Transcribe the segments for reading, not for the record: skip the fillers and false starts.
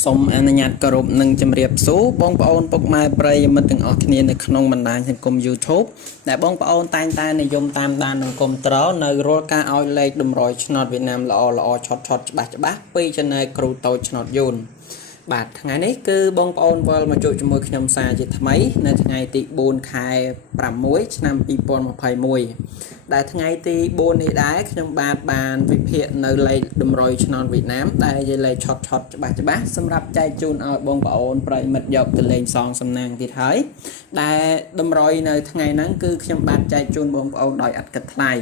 សូមអនុញ្ញាតគោរពនិងជម្រាបសួរបងប្អូនពុកម៉ែប្រិយមិត្តទាំងអស់គ្នានៅក្នុងបណ្ដាញសង្គម YouTube ដែលបងប្អូនតែងតែនិយមតាមដាននិងគាំទ្រនៅរាល់ការឲ្យលេខតម្រុយឆ្នោតវៀតណាមល្អៗឆុតច្បាស់ពី Channel គ្រូតូចឆ្នោតយូនបាទថ្ងៃនេះគឺបងប្អូនវិលមកជួបជាមួយខ្ញុំសារជាថ្មីនៅថ្ងៃទី4 ខែ 6 ឆ្នាំ 2021 ដែលថ្ងៃទី4នេះដែរខ្ញុំបានវិភាគនៅលេខតម្រុយឆ្នោតវៀតណាមដែលជាលេខឆុតច្បាស់សម្រាប់ចែកជូនឲ្យបងប្អូនប្រិយមិត្តយកទៅលេងសងសំណាងទៀតហើយដែលតម្រុយនៅថ្ងៃហ្នឹងគឺខ្ញុំបានចែកជូនបងប្អូនដោយឥតគិតថ្លៃ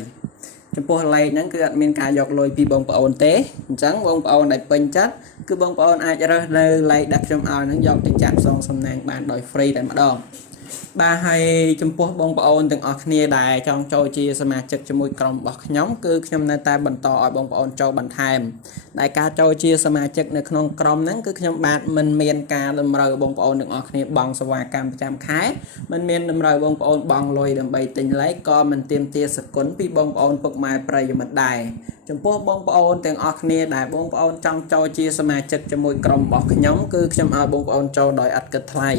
ចំពោះលេខហ្នឹងគឺអត់មានការយកលុយពីបងប្អូនទេអញ្ចឹងបងប្អូនដែលពេញចិត្តគឺបងប្អូនអាចរើសនៅលេខដែលខ្ញុំឲ្យហ្នឹងយកទៅចាត់សងសំណាងបានដោយ free តែម្ដងបាទហើយចំពោះបងប្អូនទាំងអស់គ្នាដែលចង់ចូលជាសមាជិកជាមួយក្រុមរបស់ខ្ញុំគឺខ្ញុំនៅតែបន្តឲ្យបងប្អូនចូលបន្ថែមដែលការចូលជាសមាជិកនៅក្នុងក្រុមហ្នឹងគឺខ្ញុំបាទមិនមានការតម្រូវបងប្អូនទាំងអស់គ្នាបង់សេវាកម្មប្រចាំខែមិនមានតម្រូវបងប្អូនបង់លុយដើម្បីទិញលេខក៏មិនទាមទារសកុនពីបងប្អូនពុកម៉ែប្រិយមិត្តដែរចំពោះបងប្អូនទាំងអស់គ្នាដែលបងប្អូនចង់ចូលជាសមាជិកជាមួយក្រុមរបស់ខ្ញុំគឺខ្ញុំឲ្យបងប្អូនចូលដោយឥតគិតថ្លៃ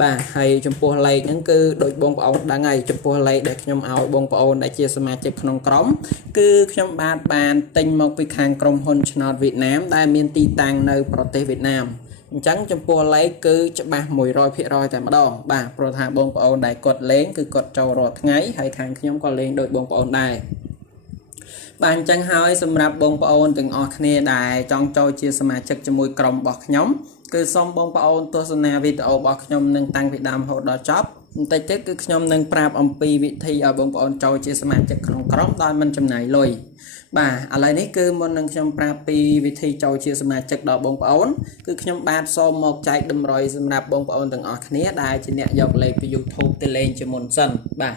បាទហើយចំពោះលេខហ្នឹងគឺដូចបងប្អូនដឹងហើយចំពោះលេខដែលខ្ញុំឲ្យបងប្អូនដែលជាសមាជិកក្នុងក្រុមគឺខ្ញុំបានទិញមកពីខាងក្រុមហ៊ុនឆ្នោតវៀតណាមដែលមានទីតាំងនៅប្រទេសវៀតណាមអញ្ចឹងចំពោះលេខគឺច្បាស់ 100% តែម្ដងបាទព្រោះថាបងប្អូនដែលគាត់លេងគឺគាត់ចូលរាល់ថ្ងៃហើយខាងខ្ញុំក៏លេងដូចបងប្អូនដែរបាទអញ្ចឹងហើយសម្រាប់បងប្អូនទាំងអស់គ្នាដែលចង់ចូលជាសមាជិកជាមួយក្រុមរបស់ខ្ញុំគឺសូមបងប្អូនទស្សនាវីដេអូរបស់ខ្ញុំនឹងតាំងពីដើមរហូតដល់ចប់បន្តិចទៀតគឺខ្ញុំនឹងប្រាប់អំពីវិធីឲ្យបងប្អូនចូលជាសមាជិកក្នុងក្រុមដោយមិនចំណាយលុយបាទឥឡូវនេះគឺមុននឹងខ្ញុំប្រាប់ពីវិធីចូលជាសមាជិកដល់បងប្អូនគឺខ្ញុំបាទសូមមកចែកតម្រុយសម្រាប់បងប្អូនទាំងអស់គ្នាដែលជាអ្នកយកលេខពី YouTube ទៅលេងជាមុនសិនបាទ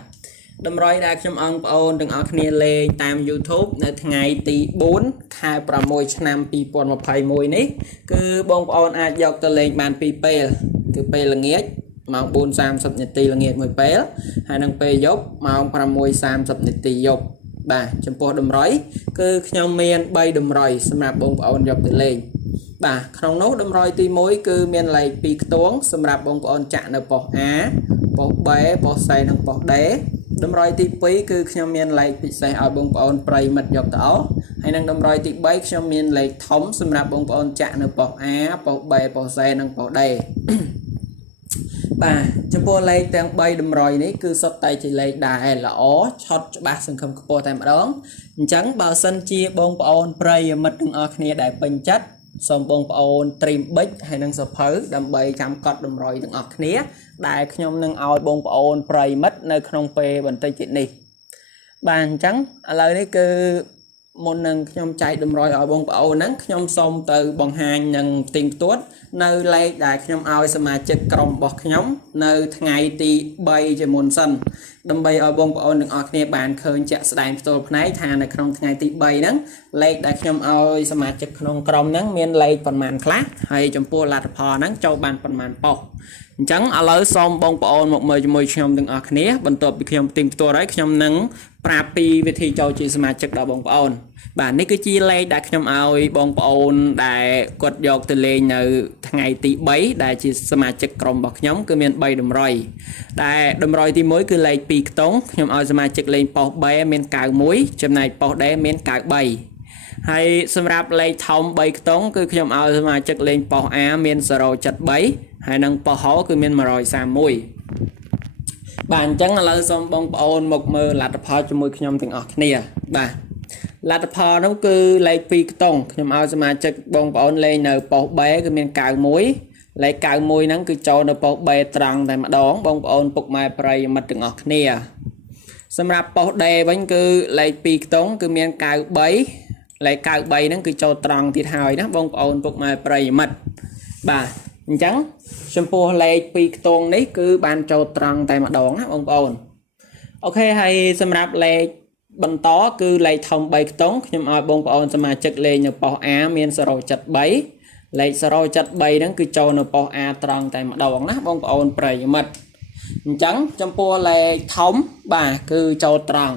តម្រុយដែលខ្ញុំអងបងប្អូនទាំងអស់គ្នាលេងតាម YouTube នៅថ្ងៃទី4 ខែ 6 ឆ្នាំ 2021 នេះគឺបងប្អូនអាចយកទៅលេងបានពីរពេលគឺពេលល្ងាចម៉ោង 4:30 នាទីល្ងាចមួយពេលហើយនិងពេលយប់ម៉ោង 6:30 នាទីយប់បាទចំពោះតម្រុយគឺខ្ញុំមាន3តម្រុយសម្រាប់បងប្អូនយកទៅលេងបាទក្នុងនោះតម្រុយទី1គឺមានលេខ2ខ្ទង់សម្រាប់បងប្អូនចាក់នៅប៉ុស្តិ៍ A ប៉ុស្តិ៍ B ប៉ុស្តិ៍ C និងប៉ុស្តិ៍ Dតម្រុយទី2គឺខ្ញុំមានលេខពិសេសឲ្យបងប្អូនប្រិយមិត្តយកទៅអស់ហើយនឹងតម្រុយទី3ខ្ញុំមានលេខធំសម្រាប់បងប្អូនចាក់នៅប៉ុស្តិ៍ A ប៉ុស្តិ៍ B ប៉ុស្តិ៍ C និងប៉ុស្តិ៍ D បាទចំពោះលេខទាំង3តម្រុយនេះគឺសុទ្ធតែជាលេខដែលល្អឆុតច្បាស់សង្ឃឹមខ្ពស់តែម្ដងអញ្ចឹងបើសិនជាបងប្អូនប្រិយមិត្តទាំងអស់គ្នាដែលពេញចិត្តសូមបងប្អូនត្រៀមប៊ិចហើយនឹងសភៅដើម្បីចាំកត់តម្រុយទាំងអស់គ្នាដែលខ្ញុំនឹងឲ្យបងប្អូនប្រិយមិត្តនៅក្នុងពេលបន្តិចទៀតនេះបាទអញ្ចឹងឥឡូវនេះគឺមុននឹងខ្ញុំចែកតម្រុយឲ្យបងប្អូនហ្នឹងខ្ញុំសូមទៅបង្ហាញនឹងផ្ទៀងផ្ទាត់នៅលេខដែលខ្ញុំឲ្យសមាជិកក្រុមរបស់ខ្ញុំនៅថ្ងៃទី3ជាមុនសិនដើម្បីឲ្យបងប្អូនទាំងអស់គ្នាបានឃើញជាក់ស្ដែងផ្ទាល់ភ្នែកថានៅក្នុងថ្ងៃទី3ហ្នឹងលេខដែលខ្ញុំឲ្យសមាជិកក្នុងក្រុមហ្នឹងមានលេខប៉ុន្មានខ្លះហើយចំពោះលទ្ធផលហ្នឹងចូលបានប៉ុន្មានប៉ុស្តិ៍អញ្ចឹងឥឡូវសូមបងប្អូនមកមើលជាមួយខ្ញុំទាំងអស់គ្នាបន្ទាប់ពីខ្ញុំផ្ទៀងផ្ទាត់ហើយខ្ញុំនឹងប្រាប់ពីវិធីចូលជាសមាជិកដល់បងប្អូនបាទនេះគឺជាលេខដែលខ្ញុំឲ្យបងប្អូនដែលគាត់យកទៅលេងនៅថ្ងៃទី3ដែលជាសមាជិកក្រុមរបស់ខ្ញុំគឺមាន3តម្រុយដែលតម្រុយទី1គឺលេខ2ខ្ទង់ខ្ញុំឲ្យសមាជិកលេងប៉ុស្តិ៍ B មាន91ចំណែកប៉ុស្តិ៍ D មាន93ហើយសម្រាប់លេខធំ3ខ្ទង់គឺខ្ញុំឲ្យសមាជិកលេងប៉ុស្តិ៍ A មាន073ហើយនិងប៉ុស្តិ៍ H គឺមាន131បាទអញ្ចឹងឥឡូវសូមបងប្អូនមកមើលលទ្ធផលជាមួយខ្ញុំទាំងអស់គ្នាបាទលទ្ធផលនោះគឺលេខ2ខ្ទង់ខ្ញុំឲ្យសមាជិកបងប្អូនលេងនៅប៉ុស្តិ៍ B គឺមាន91លេខ91ហ្នឹងគឺចូលនៅប៉ុស្តិ៍ B ត្រង់តែម្ដងបងប្អូនពុកម៉ែប្រិយមិត្តទាំងអស់គ្នាសម្រាប់ប៉ុស្តិ៍ D វិញគឺលេខ2ខ្ទង់គឺមាន93លេខ93ហ្នឹងគឺចូលត្រង់ទៀតហើយណាបងប្អូនពុកម៉ែប្រិយមិត្តបាទអញ្ចឹងចំពោះលេខ2ខ្ទង់នេះគឺបានចូលត្រង់តែម្ដងណាបងប្អូនអូខេហើយសម្រាប់លេខបន្តគឺលេខធំ3ខ្ទង់ខ្ញុំឲ្យបងប្អូនសមាជិកលេងនៅប៉ុស្តិ៍ A មាន073លេខ073ហ្នឹងគឺចូលនៅប៉ុស្តិ៍ A ត្រង់តែម្ដងណាបងប្អូនប្រិយមិត្តអញ្ចឹងចំពោះលេខធំបាទគឺចូលត្រង់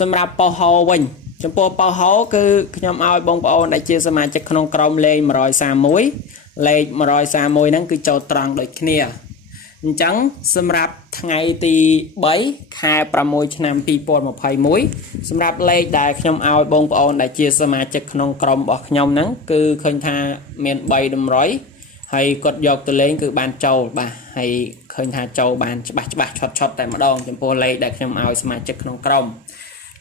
សម្រាប់ប៉ុស្តិ៍ H វិញចំពោះប៉ុស្តិ៍ H គឺខ្ញុំឲ្យបងប្អូនដែលជាសមាជិកក្នុងក្រុមលេង131 លេខ131ហ្នឹងគឺចូលត្រង់ដូចគ្នាអញ្ចឹងសម្រាប់ថ្ងៃទី3ខែ6ឆ្នាំ2021សម្រាប់លេខដែលខ្ញុំឲ្យបងប្អូនដែលជាសមាជិកក្នុងក្រុមរបស់ខ្ញុំហ្នឹងគឺឃើញថាមាន3តម្រុយហើយគាត់យកទៅលេងគឺបានចូលបាទហើយឃើញថាចូលបានច្បាស់ឆត់តែម្ដងចំពោះលេខដែលខ្ញុំឲ្យសមាជិកក្នុងក្រុម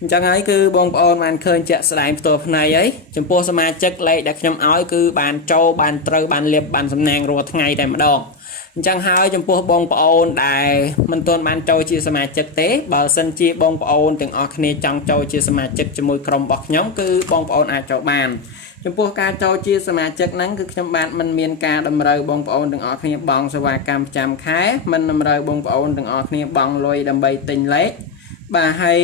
អញ្ចឹងហើយគឺបងប្អូនបានឃើញជាក់ស្ដែងផ្ទាល់ផ្នែកហើយចំពោះសមាជិកលេខដែលខ្ញុំឲ្យគឺបានចូលបានត្រូវបានលៀបបានសំណាងរាល់ថ្ងៃតែម្ដងអញ្ចឹងហើយចំពោះបងប្អូនដែលមិនទាន់បានចូលជាសមាជិកទេបើសិនជាបងប្អូនទាំងអស់គ្នាចង់ចូលជាសមាជិកជាមួយក្រុមរបស់ខ្ញុំគឺបងប្អូនអាចចូលបានចំពោះការចូលជាសមាជិកហ្នឹងគឺខ្ញុំបាទមិនមានការតម្រូវបងប្អូនទាំងអស់គ្នាបង់សេវាកម្មប្រចាំខែមិនតម្រូវបងប្អូនទាំងអស់គ្នាបង់លុយដើម្បីទិញលេខបាទហើយ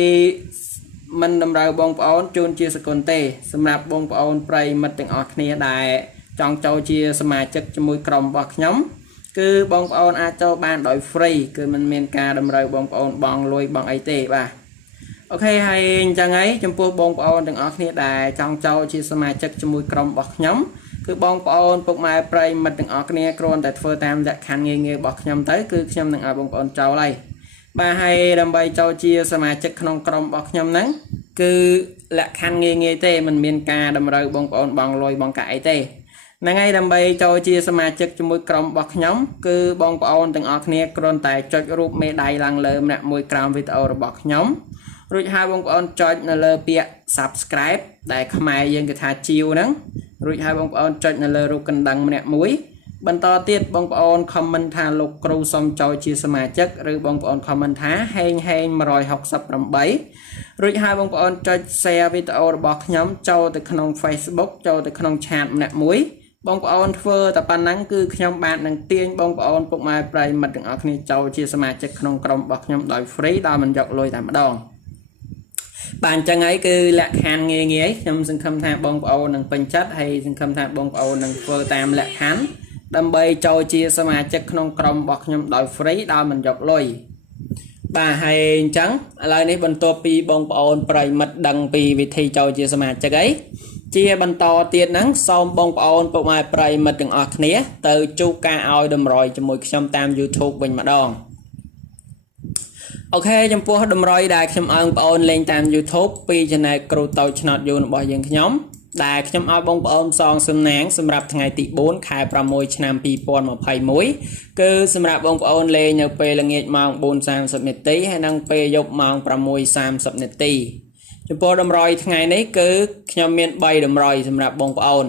មិនតម្រូវបងប្អូនជូនជាសកុនទេសម្រាប់បងប្អូនប្រិយមិត្តទាំងអស់គ្នាដែលចង់ចូលជាសមាជិកជាមួយក្រុមរបស់ខ្ញុំគឺបងប្អូនអាចចូលបានដោយ free គឺមិនមានការតម្រូវបងប្អូនបង់លុយបង់អីទេបាទអូខេហើយអញ្ចឹងហើយចំពោះបងប្អូនទាំងអស់គ្នាដែលចង់ចូលជាសមាជិកជាមួយក្រុមរបស់ខ្ញុំគឺបងប្អូនពុកម៉ែប្រិយមិត្តទាំងអស់គ្នាគ្រាន់តែធ្វើតាមលក្ខខណ្ឌងាយៗរបស់ខ្ញុំទៅគឺខ្ញុំនឹងឲ្យបងប្អូនចូលហើយបាទហើយដើម្បីចូលជាសមាជិកក្នុងក្រុមរបស់ខ្ញុំហ្នឹងគឺលក្ខខណ្ឌងាយៗទេមិនមានការតម្រូវបងប្អូនបង់លុយបង់កាក់អីទេហ្នឹងហើយដើម្បីចូលជាសមាជិកជាមួយក្រុមរបស់ខ្ញុំគឺបងប្អូនទាំងអស់គ្នាគ្រាន់តែចុចរូបមេដៃឡើងលើម្នាក់មួយក្រោមវីដេអូរបស់ខ្ញុំរួចហើយបងប្អូនចុចនៅលើពាក្យ subscribe ដែលខ្មែរយើងគេថាជាវហ្នឹងរួចហើយបងប្អូនចុចនៅលើរូបកណ្ដឹងម្នាក់មួយបន្តទៀតបងប្អូន comment ថាលោកគ្រូសុំចូលជាសមាជិកឬបងប្អូន comment ថាហេង168រួចហើយបងប្អូនចុច share វីដេអូរបស់ខ្ញុំចូលទៅក្នុង Facebook ចូលទៅក្នុង chat ម្នាក់មួយបងប្អូនធ្វើតែប៉ុណ្ណឹងគឺខ្ញុំបាននឹងទាញបងប្អូនពុកម៉ែប្រិយមិត្តទាំងអស់គ្នាចូលជាសមាជិកក្នុងក្រុមរបស់ខ្ញុំដោយ free ដោយមិនយកលុយតែម្ដងបាទអញ្ចឹងហើយគឺលក្ខខណ្ឌងាយៗខ្ញុំសង្ឃឹមថាបងប្អូននឹងពេញចិត្តហើយសង្ឃឹមថាបងប្អូននឹងធ្វើតាមលក្ខខណ្ឌដើម្បីចូលជាសមាជិកក្នុងក្រុមរបស់ខ្ញុំដោយ free ដោយមិនយកលុយបាទហើយអញ្ចឹងឥឡូវនេះបន្ទាប់ពីបងប្អូនប្រិយមិត្តដឹងពីវិធីចូលជាសមាជិកអីជាបន្តទៀតហ្នឹងសូមបងប្អូនពុកម៉ែប្រិយមិត្តទាំងអស់គ្នាទៅជួបការឲ្យតម្រុយជាមួយខ្ញុំតាម YouTube វិញម្ដងអូខេចំពោះតម្រុយដែលខ្ញុំឲ្យបងប្អូនលេងតាម YouTube ពី Channel គ្រូតូចឆ្នោតយូររបស់យើងខ្ញុំដែលខ្ញុំឲ្យបងប្អូនសងសំណាងសម្រាប់ថ្ងៃទី4ខែ6ឆ្នាំ2021គឺសម្រាប់បងប្អូនលេងនៅពេលល្ងាចម៉ោង 4:30 នាទីហើយនិងពេលយប់ម៉ោង 6:30 នាទីចំពោះតម្រុយថ្ងៃនេះគឺខ្ញុំមាន3តម្រុយសម្រាប់បងប្អូន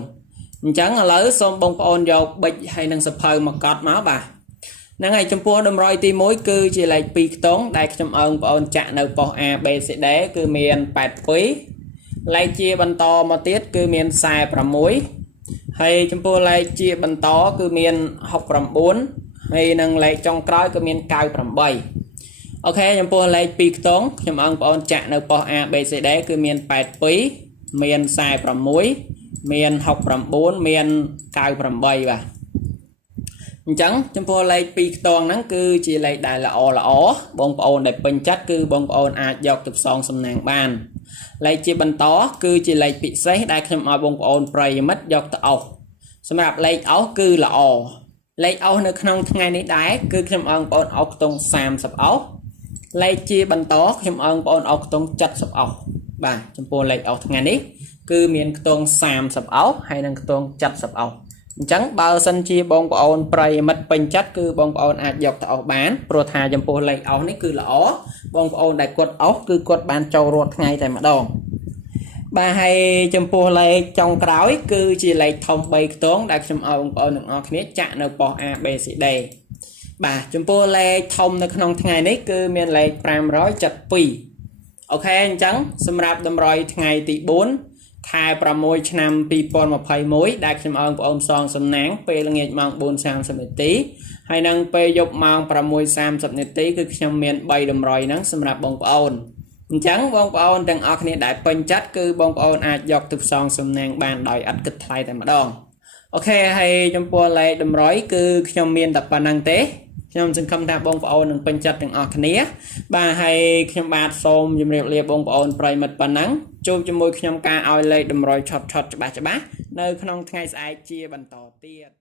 អញ្ចឹងឥឡូវសូមបងប្អូនយកប៊ិចហើយនិងសភៅមកកត់មកបាទហ្នឹងហើយចំពោះតម្រុយទី1គឺជាលេខ2ខ្ទង់ដែលខ្ញុំឲ្យបងប្អូនចាក់នៅប៉ុស A B C D គឺមាន82លេខជាបន្តមកទៀតគឺមាន46ហើយចំពោះលេខជាបន្តគឺមាន69ហើយនិងលេខចុងក្រោយគឺមាន98អូខេចំពោះលេខ2ខ្ទង់ខ្ញុំឲ្យបងប្អូនចាក់នៅប៉ុស A B C D គឺមាន82មាន46មាន69មាន98បាទអញ្ចឹងចំពោះលេខ2ខ្ទង់ហ្នឹងគឺជាលេខដែលល្អបងប្អូនដែលពេញចិត្តគឺបងប្អូនអាចយកទៅផ្សងសំណាងបានលេខជាបន្តគឺជាលេខពិសេសដែលខ្ញុំឲ្យបងប្អូនប្រិយមិត្តយកទៅអុសសម្រាប់លេខអុសគឺល្អលេខអុសនៅក្នុងថ្ងៃនេះដែរគឺខ្ញុំឲ្យបងប្អូនអុសខ្ទង់30អុសលេខជាបន្តខ្ញុំឲ្យបងប្អូនអុសខ្ទង់70អុសបាទចំពោះលេខអុសថ្ងៃនេះគឺមានខ្ទង់30អុសហើយនិងខ្ទង់70អុសអញ្ចឹងបើសិនជាបងប្អូនប្រិយមិត្តពេញចិត្តគឺបងប្អូនអាចយកទៅអុសបានព្រោះថាចំពោះលេខអុសនេះគឺល្អបងប្អូនដែលគាត់អុសគឺគាត់បានចូលរាល់ថ្ងៃតែម្ដងបាទហើយចំពោះលេខចុងក្រោយគឺជាលេខធំ3ខ្ទង់ដែលខ្ញុំឲ្យបងប្អូនទាំងអស់គ្នាចាក់នៅប៉ុស A B C D បាទចំពោះលេខធំនៅក្នុងថ្ងៃនេះគឺមានលេខ572អូខេអញ្ចឹងសម្រាប់តម្រុយថ្ងៃទី4ខែ6ឆ្នាំ2021ដែលខ្ញុំឲ្យបងប្អូនសងសំណាងពេលល្ងាចម៉ោង 4:30 នាទីហើយនិងពេលយប់ម៉ោង 6:30 នាទីគឺខ្ញុំមាន3តម្រុយហ្នឹងសម្រាប់បងប្អូនអញ្ចឹងបងប្អូនទាំងអស់គ្នាដែលពេញចិត្តគឺបងប្អូនអាចយកទៅផ្សងសំណាងបានដោយឥតគិតថ្លៃតែម្ដងអូខេហើយចំពោះលេខតម្រុយគឺខ្ញុំមានតែប៉ុណ្្នឹងទេខ្ញុំសង្ឃឹមថាបងប្អូននឹងពេញចិត្តទាំងអស់គ្នាបាទហើយខ្ញុំបាទសូមជម្រាបលាបងប្អូនប្រិយមិត្តប៉ុណ្ណឹងជួបជាមួយខ្ញុំការឲ្យលេខតម្រុយឆុតច្បាស់នៅក្នុងថ្ងៃស្អែកជាបន្តទៀត